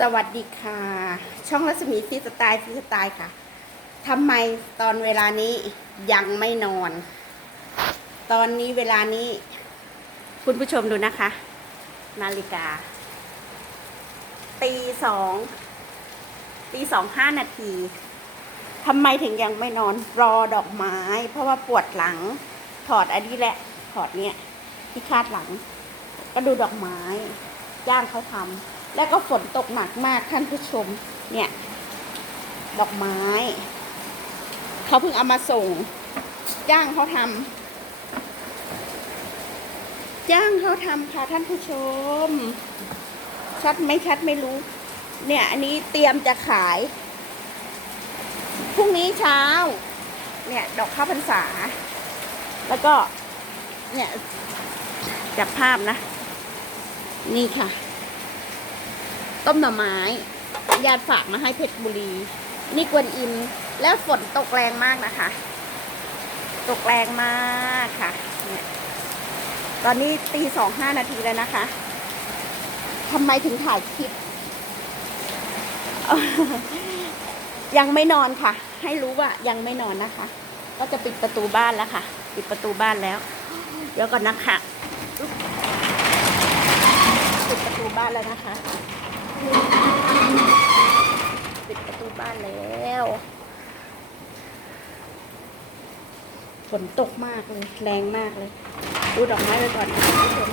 สวัสดีค่ะ ช่องรัศมีฟรีสไตล์ฟรีสไตล์ค่ะทำไมตอนเวลานี้ยังไม่นอน ตอนนี้เวลานี้ คุณผู้ชมดูนะคะ นาฬิกา ตีสองตีสองห้านาทีทำไมถึงยังไม่นอนรอดอกไม้ เพราะว่าปวดหลัง ถอดอันนี้แหละถอดเนี่ยที่คาดหลัง ก็ดูดอกไม้ย่างเขาทำ แล้วก็ฝนตกหนักมากท่านผู้ชม เนี่ย ดอกไม้ เขาเพิ่งเอามาส่ง จ้างเขาทำจ้างเขาทำค่ะท่านผู้ชม ชัดไม่ชัดไม่รู้ เนี่ย อันนี้เตรียมจะขาย พรุ่งนี้เช้า เนี่ย ดอกข้าวพรรษา แล้วก็ เนี่ยจากภาพนะ นี่ค่ะ ต้มหน่อไม้ ญาติฝากมาให้เพชรบุรี นี่กวนอิมแล้วฝนตกแรงมากนะคะ ตกแรงมากค่ะ ตอนนี้ตีสองห้านาทีแล้วนะคะทำไมถึงถ่ายคลิป ยังไม่นอนค่ะ ให้รู้ว่ายังไม่นอนนะคะ ก็จะปิดประตูบ้านแล้วค่ะ ปิดประตูบ้านแล้ว เดี๋ยวก่อนนะคะปิดประตูบ้านแล้วนะคะ ปิดประตูบ้านแล้ว ฝนตกมากเลย แรงมากเลย ดูดอกไม้ไปก่อนนะคุณผู้ชม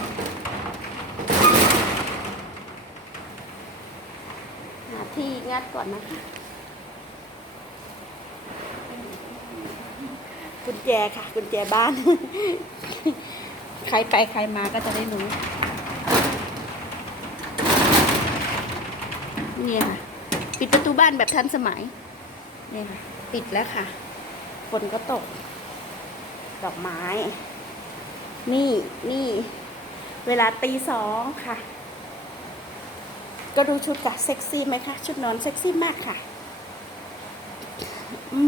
หาที่งัดก่อนนะคะกุญแจค่ะ กุญแจบ้าน ใครไปใครมาก็จะได้รู้ เนี่ยค่ะ ปิดประตูบ้านแบบทันสมัยเนี่ยค่ะ ปิดแล้วค่ะ ฝนก็ตก ดอกไม้ นี่นี่ เวลาตีสองค่ะ ก็ดูชุดกะเซ็กซี่ไหมคะ ชุดนอนเซ็กซี่มากค่ะ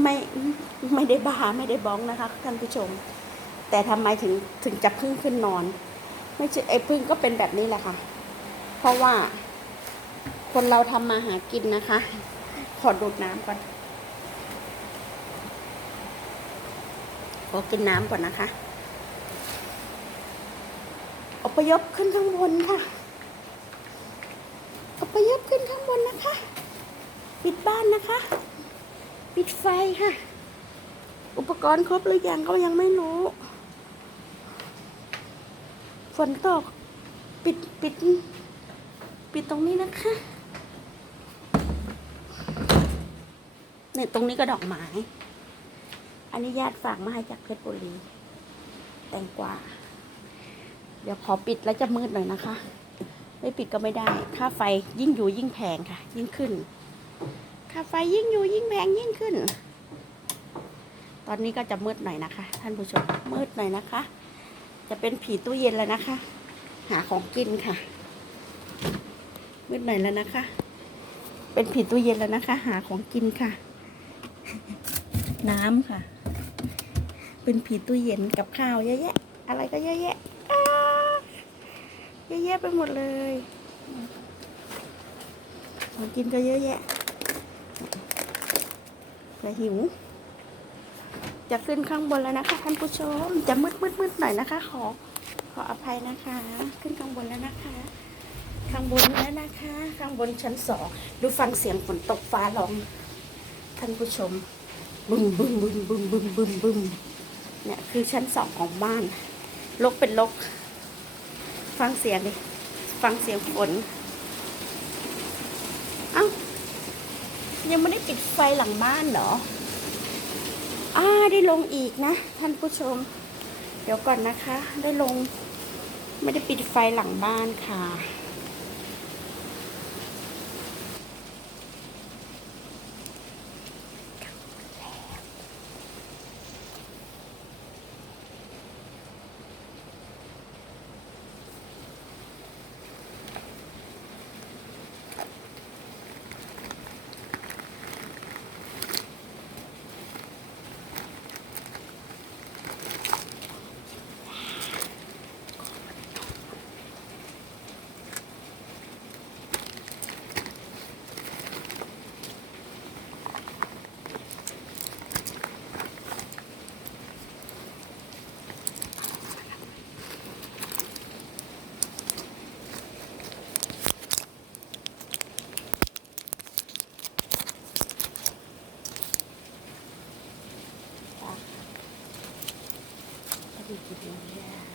ไม่ไม่ได้บ้าไม่ได้บ้องนะคะท่านผู้ชม แต่ทำไมถึงถึงจะพึ่งขึ้นนอน ไม่ใช่ไอ้พึ่งก็เป็นแบบนี้แหละค่ะ เพราะว่า คนเราทำมาหากินนะคะ ขอดูดน้ำก่อน ขอกินน้ำก่อนนะคะ อพยพขึ้นข้างบนค่ะ อพยพขึ้นข้างบนนะคะ ปิดบ้านนะคะ ปิดไฟค่ะ อุปกรณ์ครบหรือยังก็ยังไม่รู้ ฝนตก ปิดปิดปิดตรงนี้นะคะ เนี่ยตรงนี้ก็ดอกไม้ อันนี้ญาติฝากมาให้จากเพชรบุรี แตงกวา เดี๋ยวขอปิดแล้วจะมืดหน่อยนะคะ ไม่ปิดก็ไม่ได้ ค่าไฟยิ่งอยู่ยิ่งแพงค่ะ ยิ่งขึ้น ค่าไฟยิ่งอยู่ยิ่งแพงยิ่งขึ้น ตอนนี้ก็จะมืดหน่อยนะคะ ท่านผู้ชม มืดหน่อยนะคะ จะเป็นผีตู้เย็นแล้วนะคะ หาของกินค่ะ มืดหน่อยแล้วนะคะ เป็นผีตู้เย็นแล้วนะคะ หาของกินค่ะ น้ำค่ะ เป็นผีตู้เย็นกับข้าวเยอะแยะ อะไรก็เยอะแยะเยอะแยะไปหมดเลยของกินก็เยอะแยะแต่หิว จะขึ้นข้างบนแล้วนะคะ ท่านผู้ชม จะมืดมืดมืดหน่อยนะคะ ขอ ขออภัยนะคะ ขึ้นข้างบนแล้วนะคะ ข้างบนแล้วนะคะ ข้างบนชั้นสอง ดูฟังเสียงฝนตกฟ้าร้อง ท่านผู้ชม บึมบึมบึมบึมบึมบึมบึมเนี่ยคือชั้นสองของบ้านลกเป็นลก ฟังเสียงดิฟังเสียงฝนเอ้ายังไม่ได้ปิดไฟหลังบ้านเหรออ่าได้ลงอีกนะ ท่านผู้ชม เดี๋ยวก่อนนะคะ ได้ลง ไม่ได้ปิดไฟหลังบ้านค่ะ Yeah.